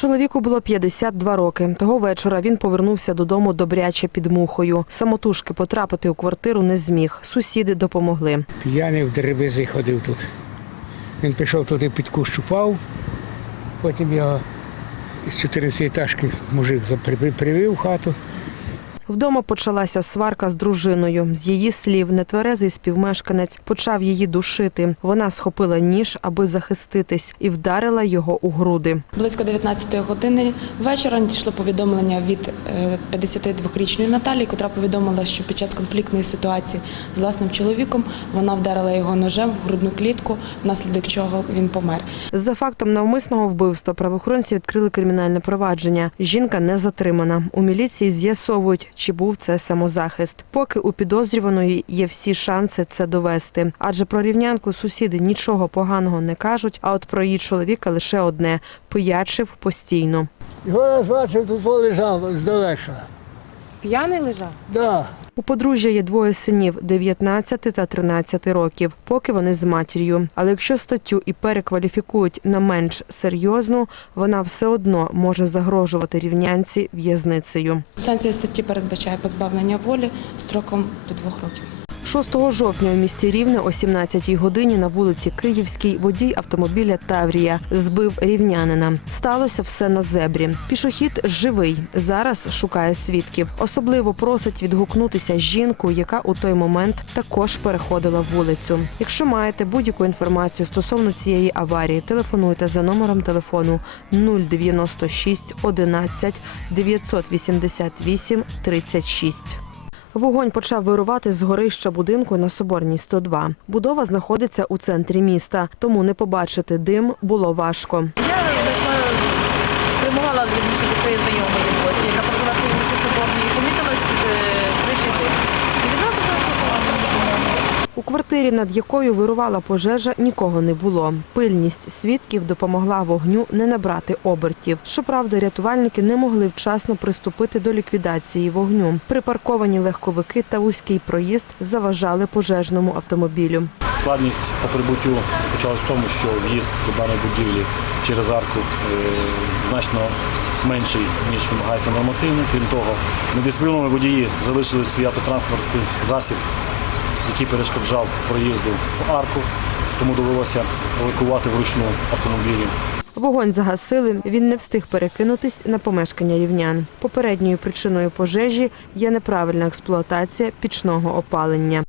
Чоловіку було 52 роки. Того вечора він повернувся додому добряче під мухою. Самотужки потрапити у квартиру не зміг. Сусіди допомогли. П'яний в деревизи ходив тут. Він пішов туди під кущ упав, потім його з 14 етажки мужик привів хату. Вдома почалася сварка з дружиною. З її слів, нетверезий співмешканець почав її душити. Вона схопила ніж, аби захиститись, і вдарила його у груди. Близько 19 години вечора надійшло повідомлення від е, 52-річної Наталії, котра повідомила, що під час конфліктної ситуації з власним чоловіком вона вдарила його ножем в грудну клітку, внаслідок чого він помер. За фактом навмисного вбивства правоохоронці відкрили кримінальне провадження. Жінка не затримана. У міліції з'ясовують, чи був це самозахист. Поки у підозрюваної є всі шанси це довести. Адже про рівнянку сусіди нічого поганого не кажуть. А от про її чоловіка лише одне пиячив постійно. Його раз бачив, тут лежав здалека. П'яний лежав? Да. У подружжя є двоє синів 19 та 13 років, поки вони з матір'ю. Але якщо статтю і перекваліфікують на менш серйозну, вона все одно може загрожувати рівнянці в'язницею. Санкція статті передбачає позбавлення волі строком до двох років. 6 жовтня у місті Рівне о 17-й годині на вулиці Київській водій автомобіля Таврія збив рівнянина. Сталося все на зебрі. Пішохід живий. Зараз шукає свідків. Особливо просить відгукнутися жінку, яка у той момент також переходила вулицю. Якщо маєте будь-яку інформацію стосовно цієї аварії, телефонуйте за номером телефону 096 11 988 36. Вогонь почав вирувати з горища будинку на Соборній 102. Будова знаходиться у центрі міста, тому не побачити дим було важко. Я зайшла, прямувала до своєї знайомої гості, яка проживає по вулиці Соборній, і помітила з-під е, криші дим. І відразу виникла. У квартирі, над якою вирувала пожежа, нікого не було. Пильність свідків допомогла вогню не набрати обертів. Щоправда, рятувальники не могли вчасно приступити до ліквідації вогню. Припарковані легковики та вузький проїзд заважали пожежному автомобілю. Складність по прибуттю заключалась в тому, що в'їзд до даної будівлі через арку е, значно менший, ніж вимагається нормативно. Крім того, недисципліновані водії залишили свій автотранспортний засіб, який перешкоджав проїзду в арку, тому довелося евакувати вручну автомобілі. Вогонь загасили. Він не встиг перекинутись на помешкання рівнян. Попередньою причиною пожежі є неправильна експлуатація пічного опалення.